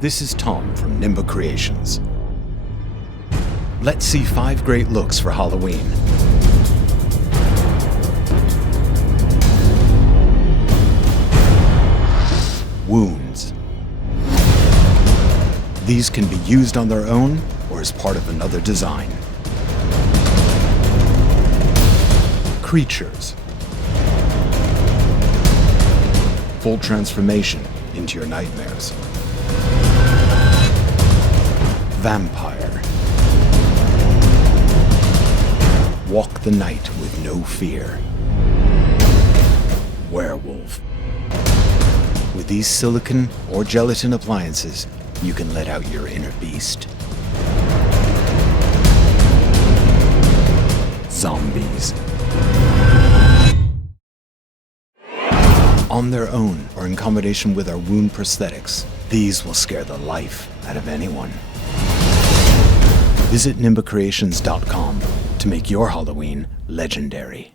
This is Tom from Nimba Creations. Let's see 5 great looks for Halloween. Wounds. These can be used on their own or as part of another design. Creatures. Full transformation into your nightmares. Vampire. Walk the night with no fear. Werewolf. With these silicone or gelatin appliances, you can let out your inner beast. Zombies. On their own or in combination with our wound prosthetics, these will scare the life out of anyone. Visit nimbacreations.com to make your Halloween legendary.